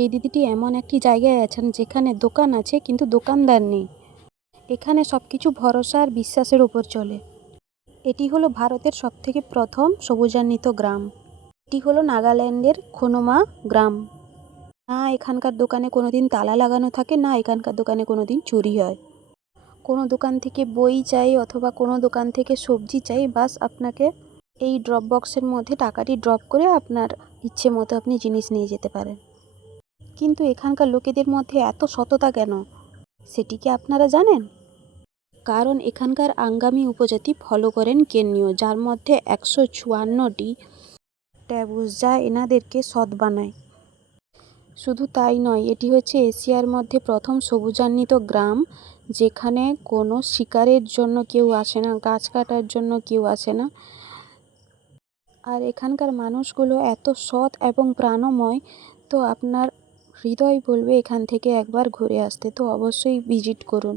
এই দিদিটি এমন একটি জায়গায় আছেন যেখানে দোকান আছে কিন্তু দোকানদার নেই। এখানে সব কিছু ভরসা আর বিশ্বাসের উপর চলে। এটি হলো ভারতের সবথেকে প্রথম সবুজান্বিত গ্রাম। এটি হলো নাগাল্যান্ডের খোনোমা গ্রাম। না এখানকার দোকানে কোনোদিন তালা লাগানো থাকে, না এখানকার দোকানে কোনোদিন চুরি হয়। কোনো দোকান থেকে বই চাই অথবা কোনো দোকান থেকে সবজি চাই, বাস আপনাকে এই ড্রপ বক্সের মধ্যে টাকাটি ড্রপ করে আপনার ইচ্ছে মতো আপনি জিনিস নিয়ে যেতে পারেন। কিন্তু এখানকার লোকেদের মধ্যে এত সততা কেন, সেটি কি আপনারা জানেন? কারণ এখানকার আঙ্গামি উপজাতি ফলো করেন কেন্নীয়, যার মধ্যে 154টি ট্যাবুস, যা এনাদেরকে সৎ বানায়। শুধু তাই নয়, এটি হচ্ছে এশিয়ার মধ্যে প্রথম সবুজান্বিত গ্রাম যেখানে কোনো শিকারের জন্য কেউ আসে না, গাছ কাটার জন্য কেউ আসে না। আর এখানকার মানুষগুলো এত সৎ এবং প্রাণময়, তো আপনার হৃদয় বলবে এখান থেকে একবার ঘুরে আসতে। তো অবশ্যই ভিজিট করুন।